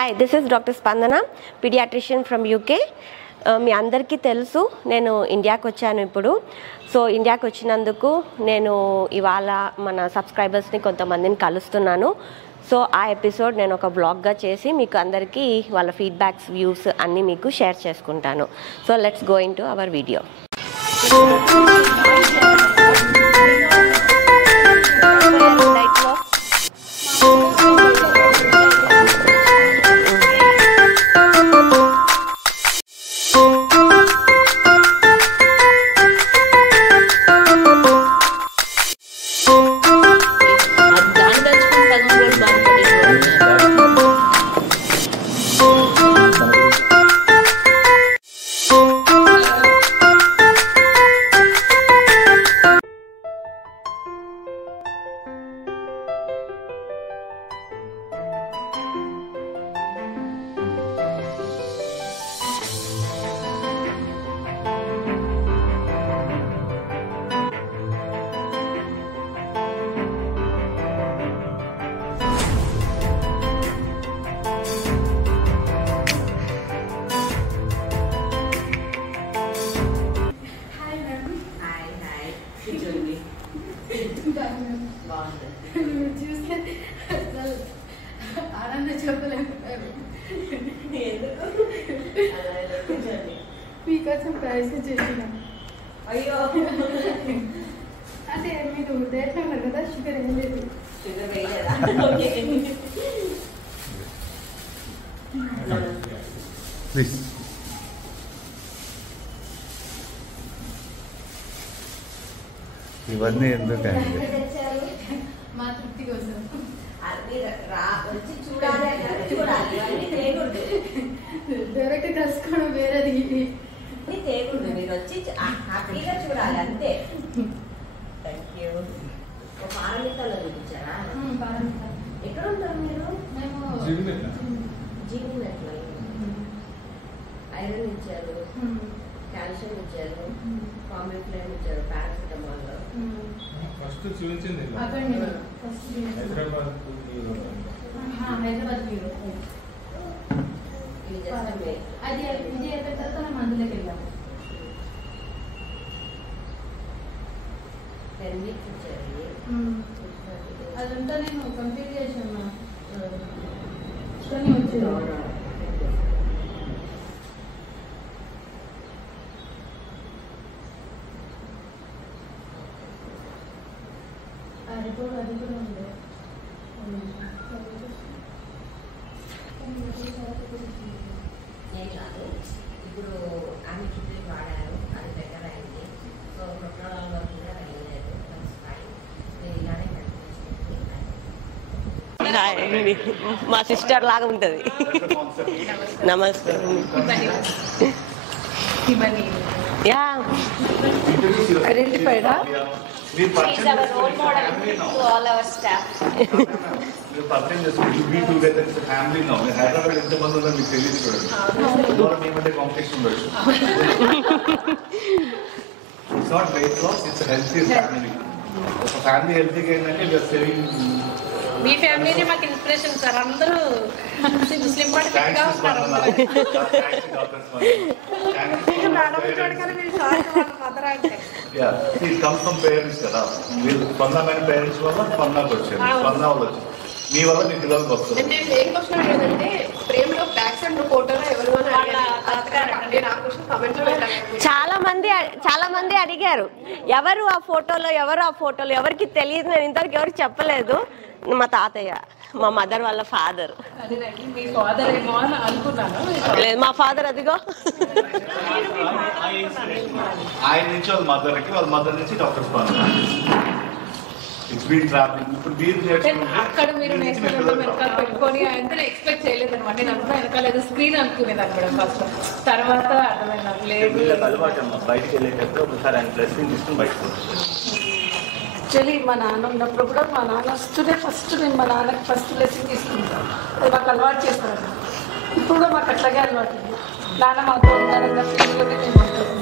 Hi, this is doctor స్పందన, paediatrician from UK. మీ అందరికీ తెలుసు నేను ఇండియాకి వచ్చాను ఇప్పుడు. సో ఇండియాకి వచ్చినందుకు నేను ఇవాళ మన సబ్స్క్రైబర్స్ని కొంతమందిని కలుస్తున్నాను. సో ఆ ఎపిసోడ్ నేను ఒక బ్లాగ్గా చేసి మీకు అందరికీ వాళ్ళ ఫీడ్బ్యాక్స్, వ్యూస్ అన్నీ మీకు షేర్ చేసుకుంటాను. So let's go in to our video. చూస్తే ఆనందం చెప్పలేకపోయారు. మీకోసం ప్రైజ్ చేసిన. అయ్యో అంటే మీరు డేట్లో ఉన్నారు కదా, షుగర్ ఏం లేదు. షుగర్ వేయలేదా? ప్లీజ్ ఇవన్నీ ఎందుకండి? మా తృప్తి కోసం. అది వచ్చి చూడాలి, చూడాలి. ఇవన్నీ తేకూడదు, డైరెక్ట్ కలుసుకోవడం వేరేది. ఇవన్నీ తేకూడదు. మీరు వచ్చి హ్యాపీగా చూడాలి అంతే. Thank you. ఒక ఆనందితాలో చూపించారా? ఎక్కడ ఉంటారు మీరు? మేము జీవినట్లు ఐరన్ ఇచ్చారు, కాల్షియం ఇచ్చారు, కాంబిఫ్లేమ్ ఇచ్చారు, పారాసిటమాల్. ఫస్ట్ చూపించింది హైదరాబాద్ బ్యూరో. ఇది జస్ట్ అది ఇది అయిపోయిన తర్వాత మేము అందులోకి వెళ్ళాము. 10 weeks ఇచ్చారు. అదంతా నేను కంప్లీట్ చేశాను. వచ్చింది అది కూడా ఉంది. ఏం కాదు. ఇప్పుడు ఆమె చుట్టూ వాడారు, అది బెటర్ అయింది. సో ప్రోగ్రామ్ వరకు కూడా వెళ్ళలేదు. నేను ఇలానే మా సిస్టర్ లాగా ఉంటుంది. నమస్తే. యా ఐడెంటిఫైడా? మీరు పరిచయం చేసుకోండి. మీ together it's family now. Hyderabad ఎంతమంది ఉందో మీకు తెలియదు చూడండి. ఏమంటే కాంపిటీషన్ ఉండొచ్చు. It's not weight loss, it's healthy family. ఒక ఫ్యామిలీ హెల్తీగా ఏంటంటే వీఆర్ సేవింగ్. మీ ఫ్యామిలీనే మాకు ఇన్స్పిరేషన్ సార్. అందరూ స్లిమ్ పట్టుగా ఉంటారు. ఇట్ కమ్స్ ఫ్రమ్ పేరెంట్స్ కదా. మీరు స్పందమైన పేరెంట్స్ వల్ల స్పందనకు వచ్చారు, స్పందన వల్ల వచ్చారు. మీ వల్ల మీ పిల్లలకు వస్తుంది. ఏం క్వశ్చన్ అడిగేదంటే ప్రేమలో బ్యాక్ సైడ్ ఫోటోలో ఎవరు అని నేను ఆ క్వశ్చన్ కామెంట్ లో పెట్టాను. చాలా మంది అడిగారు, ఎవరు ఆ ఫోటోలో, ఎవరికి తెలియదు. నేను ఇంతవరకు ఎవరికి చెప్పలేదు. మా తాతయ్య, మా మదర్ వాళ్ళ ఫాదర్. మీ ఫాదర్ ఏమో అని అనుకున్నాను. లేదు, మా ఫాదర్ అదిగో. ఆయన నుంచి వాళ్ళ మదర్కి, వాళ్ళ మదర్ నుంచి doctor Spandana. It's been travelling. ఇప్పుడు మీరు అక్కడ మీరు వెనకాల పెట్టుకొని ఆయనతో ఎక్స్పెక్ట్ చేయలేదు అనమాట. నేను అనుకున్నా వెనకాల ఏదో స్క్రీన్ అనుకునేదాన్ని మేడం ఫస్ట్. తర్వాత అర్థమైనా లేదు. అలవాటు బయటకు వెళ్ళేటప్పుడు ఒకసారి ఆయన డ్రెస్సింగ్ తీసుకుని బయటకు వస్తుంది. యాక్చువల్లీ మా నాన్న ఉన్నప్పుడు కూడా మా నాన్న వస్తూనే ఫస్ట్ నేను మా నాన్నకి ఫస్ట్ లెసన్ తీసుకుంటాను. అది మాకు అలవాటు చేస్తాను. ఇప్పుడు కూడా మాకు అట్లాగే అలవాటు ఉంది. నాన్న మాతో ఉన్నారన్న ఫీలింగ్లోనే మేము ఉంటాము.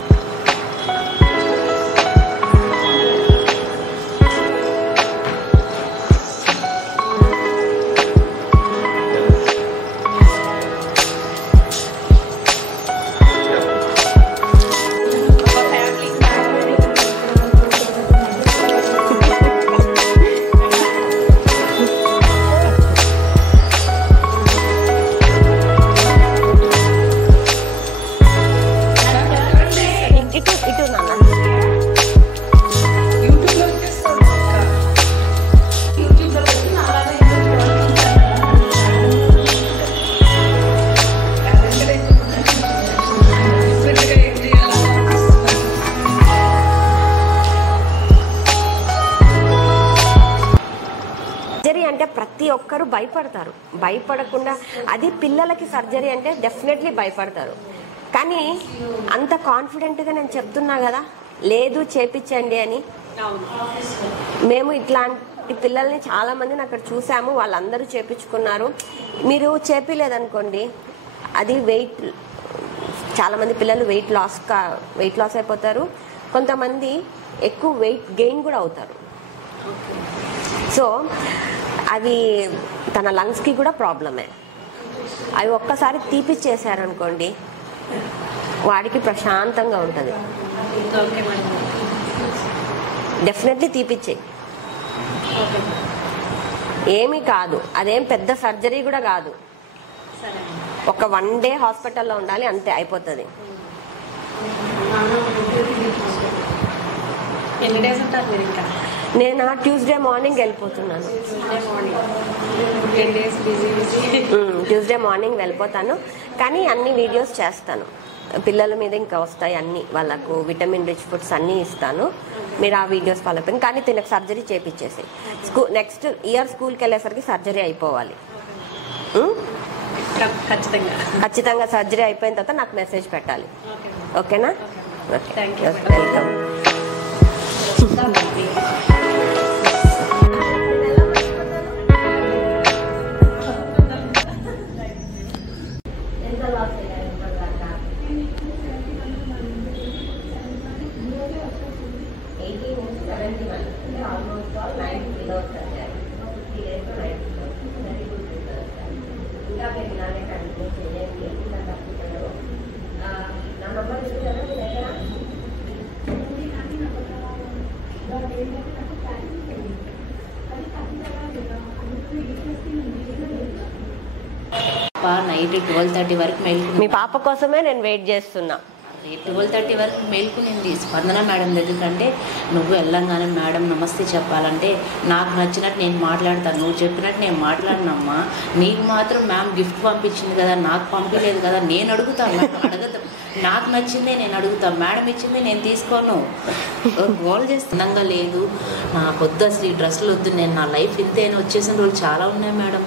ప్రతి ఒక్కరు భయపడతారు. భయపడకుండా, అది పిల్లలకి సర్జరీ అంటే డెఫినెట్లీ భయపడతారు. కానీ అంత కాన్ఫిడెంట్గా నేను చెప్తున్నా కదా, లేదు చేపించండి అని. మేము ఇట్లాంటి పిల్లల్ని చాలా మందిని అక్కడ చూసాము, వాళ్ళందరూ చేపించుకున్నారు. మీరు చేపిలేదనుకోండి, అది వెయిట్, చాలామంది పిల్లలు వెయిట్ లాస్ అయిపోతారు. కొంతమంది ఎక్కువ వెయిట్ గెయిన్ కూడా అవుతారు. సో అవి తన లంగ్స్కి కూడా ప్రాబ్లమే. అవి ఒక్కసారి తీపిచ్చేసారనుకోండి, వాడికి ప్రశాంతంగా ఉంటుంది. డెఫినెట్లీ తీపిచ్చేయి, ఏమీ కాదు, అదేం పెద్ద సర్జరీ కూడా కాదు. ఒక 1 day హాస్పిటల్లో ఉండాలి, అంతే, అయిపోతుంది. ఎన్ని డేస్ ఉంటారు మీరు ఇంకా? నేను ట్యూస్డే మార్నింగ్ వెళ్ళిపోతున్నాను. ట్యూస్డే మార్నింగ్ వెళ్ళిపోతాను. కానీ అన్ని వీడియోస్ చేస్తాను, పిల్లల మీద ఇంకా వస్తాయి అన్ని, వాళ్ళకు విటమిన్ రిచ్ ఫుడ్స్ అన్నీ ఇస్తాను. మీరు ఆ వీడియోస్ ఫాలో అయిపోయింది. కానీ తినకు సర్జరీ చేపించేసి నెక్స్ట్ ఇయర్ స్కూల్కి వెళ్ళేసరికి సర్జరీ అయిపోవాలి. ఖచ్చితంగా సర్జరీ అయిపోయిన తర్వాత నాకు మెసేజ్ పెట్టాలి. ఓకేనా? Okay, welcome. నైట్ 12:30 వరకు మేల్కు. మీ పాప కోసమే నేను వెయిట్ చేస్తున్నా. 12:30 వరకు మేల్కునింది స్పందన మేడం దగ్గర. అంటే నువ్వు వెళ్ళంగానే మేడం నమస్తే చెప్పాలంటే నాకు నచ్చినట్టు నేను మాట్లాడతాను, నువ్వు చెప్పినట్టు నేను మాట్లాడినమ్మా, నీకు మాత్రం మ్యామ్ గిఫ్ట్ పంపించింది కదా, నాకు పంపించలేదు కదా, నేను అడుగుతాను, అడగదు, నాకు నచ్చిందే నేను అడుగుతాను, మేడం ఇచ్చింది నేను తీసుకోను. గోల్ చేస్తున్నంగా లేదు, నాకు వద్దు అసలు ఈ డ్రెస్సులు వద్దు, నేను నా లైఫ్ ఇంతే అని వచ్చేసిన రోజులు చాలా ఉన్నాయి మేడం.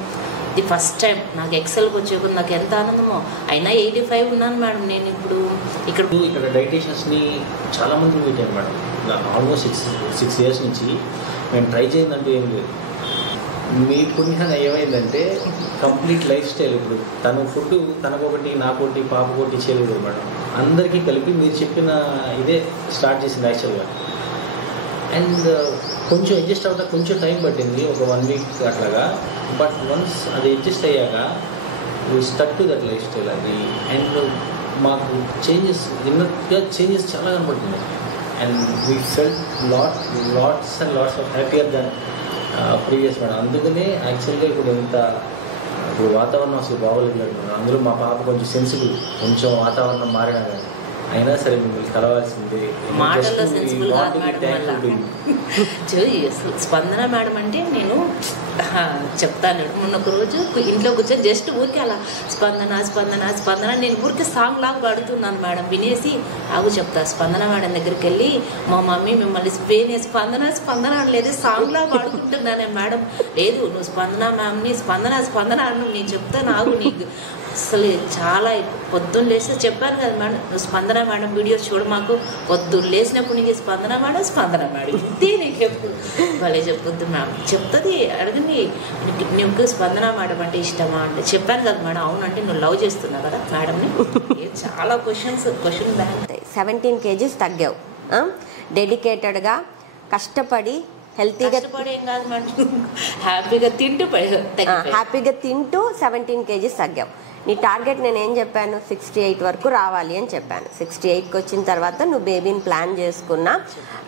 ఇది ఫస్ట్ టైం నాకు ఎక్సెల్కి వచ్చేప్పుడు నాకు ఎంత ఆనందమో. అయినా 85 ఉన్నాను మేడం నేను ఇప్పుడు. ఇక్కడ డైటీషియన్స్ని చాలామంది మీట్ అయ్యాను మేడం. ఆల్మోస్ట్ 6 years నుంచి మేము ట్రై చేయిందంటూ ఏం లేదు. మీ పుణ్యాన ఏమైందంటే కంప్లీట్ లైఫ్ స్టైల్. ఇప్పుడు తన ఫుడ్ తనకొకటి, నాకొకటి, పాపకొకటి చేయలేదు మేడం, అందరికీ కలిపి మీరు చెప్పిన ఇదే స్టార్ట్ చేసింది యాక్చువల్గా. అండ్ కొంచెం అడ్జస్ట్ అవుతా కొంచెం టైం పట్టింది, ఒక 1 week అట్లాగా. బట్ వన్స్ అది అడ్జస్ట్ అయ్యాక stuck to that life style అది. అండ్ మాకు చేంజెస్ చాలా కనపడుతున్నాయి. And we felt lots and lots of happier than previous madam. అందుకనే యాక్చువల్గా ఇప్పుడు వాతావరణం అసలు బాగోలేదు. అందులో మా పాప కొంచెం సెన్సిబుల్, కొంచెం వాతావరణం మారినా కానీ అయినా సరే మిమ్మల్ని కలవాల్సిందే. మాటల్లో సెన్సిబుల్ కాదు మేడం. స్పందన మేడం అంటే నేను చెప్తాను. మొన్న ఒక రోజు ఇంట్లో కూర్చొని జస్ట్ ఊరికి అలా స్పందన స్పందన స్పందన నేను ఊరికి సాంగ్ లాగా పాడుతున్నాను మేడం. వినేసి ఆగు చెప్తా, స్పందన మేడం దగ్గరికి వెళ్ళి మా మమ్మీ మిమ్మల్ని స్పందన స్పందన అనలేదు, సాంగ్ లాగా పాడుకుంటున్నాను మేడం. లేదు నువ్వు స్పందన మ్యామ్ని స్పందన స్పందన అను, నేను చెప్తాను ఆగు. నీకు అసలు చాలా పొద్దున్న లేస్తే చెప్పాను కదా మేడం, నువ్వు స్పందన మేడం వీడియోస్ చూడ, మాకు పొద్దున్న లేచినప్పుడు నీకు స్పందన మేడం ఇదే నీకు ఎప్పుడు వాళ్ళే చెప్పొద్దు మ్యామ్ చెప్తుంది. అడగండి నీకు స్పందన మేడం అంటే ఇష్టమా అంటే చెప్పాను కదా మేడం. అవునంటే నువ్వు లవ్ చేస్తున్నావు కదా మేడంని. చాలా క్వశ్చన్ 17 kgs తగ్గావు. డెడికేటెడ్గా కష్టపడి హెల్తీగా ఏం కాదు మేడం, హ్యాపీగా తింటూ 17 kgs తగ్గావు. నీ టార్గెట్ నేను ఏం చెప్పాను, 68 వరకు రావాలి అని చెప్పాను. 68కి వచ్చిన తర్వాత నువ్వు బేబీని ప్లాన్ చేసుకున్నా,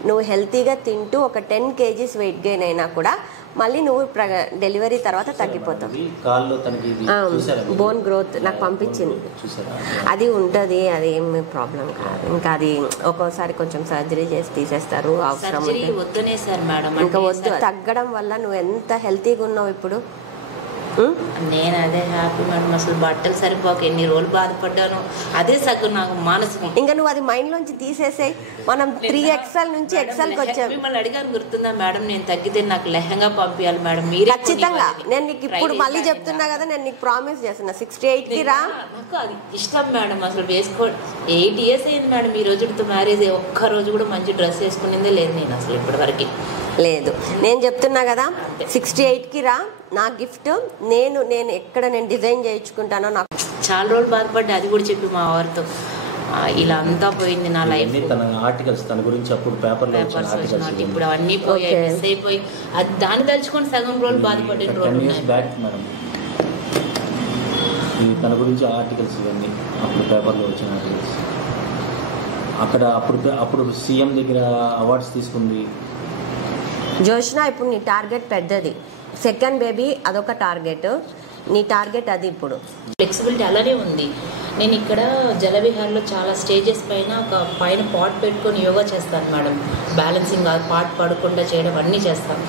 నువ్వు హెల్తీగా తింటూ ఒక 10 kgs వెయిట్ గెయిన్ అయినా కూడా మళ్ళీ నువ్వు డెలివరీ తర్వాత తగ్గిపోతావు. బోన్ గ్రోత్ నాకు పంపించింది, అది ఉంటుంది, అది ఏమి ప్రాబ్లం కాదు. ఇంకా అది ఒక్కోసారి కొంచెం సర్జరీ చేసి తీసేస్తారు, అవసరం వద్దనే సార్ మేడం. ఇంకా వద్దు. తగ్గడం వల్ల నువ్వు ఎంత హెల్తీగా ఉన్నావు ఇప్పుడు. నేను అదే హ్యాపీ మేడం. అసలు బట్టలు సరిపోక ఎన్ని రోజులు బాధపడ్డాను. అదే సగం నాకు మానసికం. ఇంకా నువ్వు అది మైండ్లోంచి తీసేసాయి. మనం 3XL నుంచి XLకి వచ్చాం. మిమ్మల్ని అడిగాను గుర్తుందా మేడం, నేను తగ్గితే నాకు లెహంగా పంపించాలి మేడం. మీరు ఖచ్చితంగా నేను నీకు ఇప్పుడు మళ్ళీ చెప్తున్నా కదా, నేను నీకు ప్రామిస్ చేస్తున్నా 68కి రా. నాకు అది ఇష్టం మేడం. అసలు వేసుకో 8 years అయింది మేడం ఈ రోజుతో మ్యారేజ్. ఒక్క రోజు కూడా మంచి డ్రెస్ వేసుకునేదే లేదు నేను అసలు ఇప్పటివరకు. లేదు, నేను చెప్తున్నా కదా 68కి రా. నా గిఫ్ట్ నేను ఎక్కడ నేను డిజైన్ చేయించుకుంటానో. నాకు చాలా రోజులు బాధపడ్డా, అది కూడా చెప్పి మా వారితో. ఇలా అంతా పోయింది నా లైఫ్. తన ఆర్టికల్స్ తన గురించి అప్పుడు పేపర్లో ఇప్పుడు అవన్నీ పోయాయి, మిస్ అయిపోయి. అది దాన్ని తలుచుకొని సగం రోజులు బాధపడిన రోజులు బ్యాక్ మేడం. తన గురించి ఆర్టికల్స్ ఇవన్నీ అప్పుడు పేపర్లో వచ్చిన ఆర్టికల్స్. అక్కడ అప్పుడు సీఎం దగ్గర అవార్డ్స్ తీసుకుంది. జోష్న, ఇప్పుడు నీ టార్గెట్ పెద్దది. సెకండ్ బేబీ అదొక టార్గెట్. నీ టార్గెట్ అది. ఇప్పుడు ఫ్లెక్సిబిలిటీ అలానే ఉంది. నేను ఇక్కడ జలవిహార్లో చాలా స్టేజెస్ పైన ఒక పైన పాట్ పెట్టుకొని యోగా చేస్తాను మేడం. బ్యాలెన్సింగ్ పాట్ పడకుండా చేయడం అన్నీ చేస్తాను.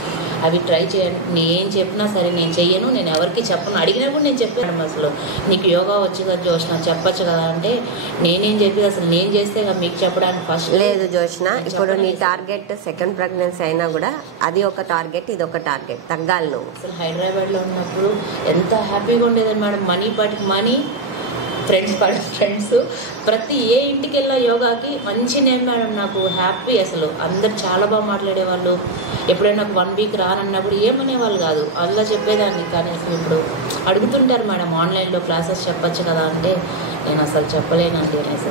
అవి ట్రై చేయండి. నేను చెప్పినా సరే నేను చెయ్యను, నేను ఎవరికి చెప్పను. అడిగినప్పుడు నేను చెప్పాను అసలు నీకు యోగా వచ్చు కదా జోష్న, చెప్పచ్చు కదా అంటే నేనేం చెప్పేది అసలు నేను చేస్తే మీకు చెప్పడానికి ఫస్ట్ లేదు జోష్న. ఇప్పుడు నీ టార్గెట్ సెకండ్ ప్రెగ్నెన్సీ అయినా కూడా అది ఒక టార్గెట్, ఇది ఒక టార్గెట్. తగ్గాలి నువ్వు. అసలు హైదరాబాద్లో ఉన్నప్పుడు ఎంత హ్యాపీగా ఉండేదని మేడం. మనీ ఫ్రెండ్స్ ప్రతి ఏ ఇంటికి వెళ్ళా యోగాకి మంచి నేమ్ మేడం. నాకు హ్యాపీ. అసలు అందరు చాలా బాగా మాట్లాడేవాళ్ళు. ఎప్పుడైనా నాకు 1 week రానన్నప్పుడు ఏమనేవాళ్ళు కాదు, అలా చెప్పేదాన్ని. కానీ అసలు ఇప్పుడు అడుగుతుంటారు మేడం ఆన్లైన్లో క్లాసెస్ చెప్పచ్చు కదా అంటే నేను అసలు చెప్పలేనండి అనేసి.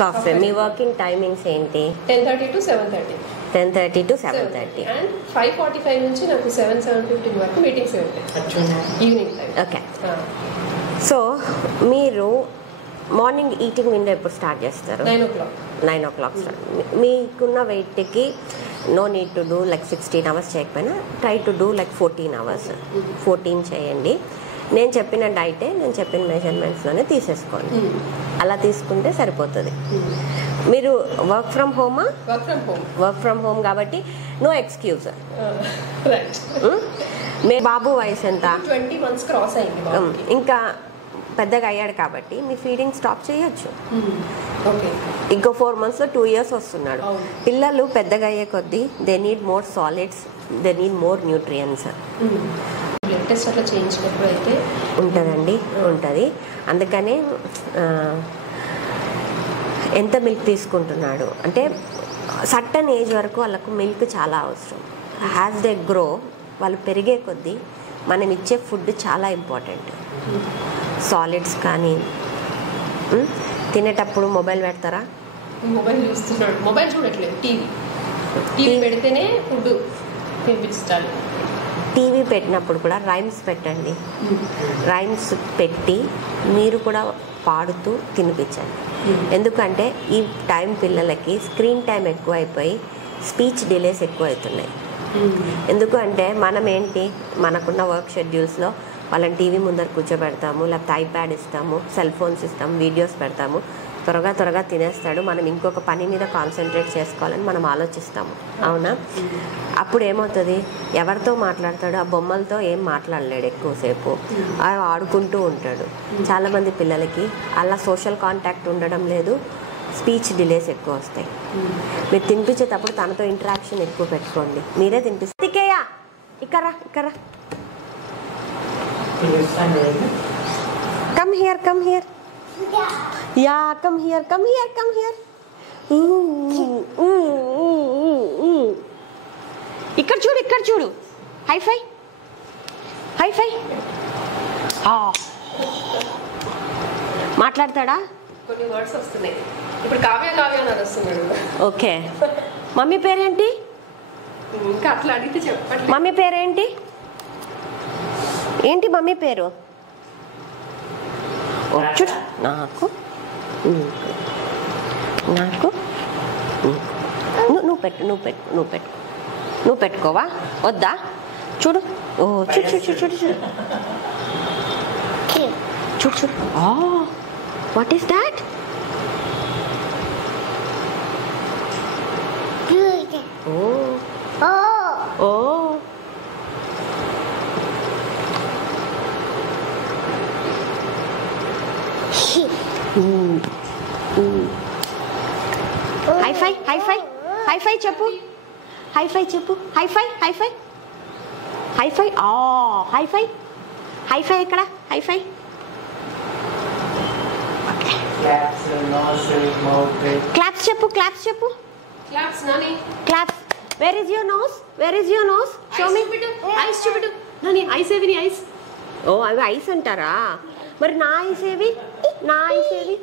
సాఫ్ట్వేర్. మీ వర్కింగ్ టైమింగ్స్ ఏంటి? 10:30 to 7:30. 10:30 to 7:30. అండ్ 5:45 నుంచి నాకు 7:15 వరకు మీటింగ్స్ ఉంటాయి ఈవినింగ్ టైం. ఓకే. సో మీరు మార్నింగ్ ఈటింగ్ విండో ఎప్పుడు స్టార్ట్ చేస్తారు? 9 o'clock. 9 o'clock start. మీకున్న వెయిట్కి no need to do like 16 hours చేయకపోయినా try to do like 14 hours. 14 చేయండి. నేను చెప్పిన డైటే నేను చెప్పిన మెజర్మెంట్స్లోనే తీసేసుకోండి. అలా తీసుకుంటే సరిపోతుంది. మీరు వర్క్ ఫ్రమ్ హోమా? వర్క్ ఫ్రమ్ హోమ్ కాబట్టి నో ఎక్స్క్యూజ్. మీ బాబు వయసు ఎంత? 20 months క్రాస్ అయింది. ఇంకా పెద్దగా అయ్యాడు కాబట్టి మీ ఫీడింగ్ స్టాప్ చేయొచ్చు. ఓకే. ఇంకో 4 monthsలో 2 years వస్తున్నాడు. పిల్లలు పెద్దగా అయ్యే కొద్దీ they need more solids, they need more nutrients. Blood test అట్లా చేయించినప్పుడు అయితే ఉంటుందండి, ఉంటుంది. అందుకనే ఎంత మిల్క్ తీసుకుంటున్నాడు అంటే సర్టన్ ఏజ్ వరకు వాళ్ళకు మిల్క్ చాలా అవసరం. హ్యాస్ దే గ్రో, వాళ్ళు పెరిగే కొద్దీ మనం ఇచ్చే ఫుడ్ చాలా ఇంపార్టెంట్. సాలిడ్స్ కానీ. తినేటప్పుడు మొబైల్ పెడతారా? మొబైల్ చూస్తున్నాడు. మొబైల్ చూడట్లేదు, టీవీ పెడితేనే ఫుడ్ తినిపించాలి. టీవీ పెట్టినప్పుడు కూడా రైమ్స్ పెట్టండి. రైమ్స్ పెట్టి మీరు కూడా పాడుతూ తినిపించండి. ఎందుకంటే ఈ టైం పిల్లలకి స్క్రీన్ టైం ఎక్కువ అయిపోయి స్పీచ్ డిలేస్ ఎక్కువ అవుతున్నాయి. ఎందుకు అంటే మనం ఏంటి మనకున్న వర్క్ షెడ్యూల్స్లో వాళ్ళని టీవీ ముందర కూర్చోబెడతాము, లేకపోతే ఐప్యాడ్ ఇస్తాము, సెల్ ఫోన్స్ ఇస్తాము, వీడియోస్ పెడతాము. త్వరగా తినేస్తాడు, మనం ఇంకొక పని మీద కాన్సన్ట్రేట్ చేసుకోవాలని మనం ఆలోచిస్తాము. అవునా? అప్పుడు ఏమవుతుంది, ఎవరితో మాట్లాడతాడు? ఆ బొమ్మలతో ఏం మాట్లాడలేడు, ఎక్కువసేపు ఆడుకుంటూ ఉంటాడు. చాలామంది పిల్లలకి అలా సోషల్ కాంటాక్ట్ ఉండడం లేదు, స్పీచ్ డిలేస్ ఎక్కువ వస్తాయి. మీరు తినిపించేటప్పుడు తనతో ఇంటరాక్షన్ ఎక్కువ పెట్టుకోండి. మీరే తినిపిస్తే ఇక్కడ come here Yeah, come here. ఇక్కడ చూడు. హై ఫై. మాట్లాడతాడా? కొన్ని వర్డ్స్ వస్తున్నాయి. ఇప్పుడు కావ్య అని వస్తున్నాడు. ఓకే. మమ్మీ పేరేంటి? ఇంకా అట్లా అడిగితే చెప్పండి. మమ్మీ పేరేంటి? ఏంటి మమ్మీ పేరు? చూడు, నాకు నువ్వు పెట్టుకోవా? వద్దా? చూడు. చూడు. What is that? ఓ హైఫై హైఫై హైఫై చెప్పు, హైఫై చెప్పు, hi fi hi fi hi fi hi fi hi fi ఎక్కడ? హైఫై క్లాప్స్ చెప్పు, క్లాప్స్ చెప్పు, claps Nani. Claps. Where is your nose? Where is your nose? Show me. Eyes చూపిడు నాని. ఐస్ ఏవి? ఐస్. ఓ అవి ఐస్ అంటారా? మరి నా ఐస్ ఏవి? నా ఐస్ ఏవి?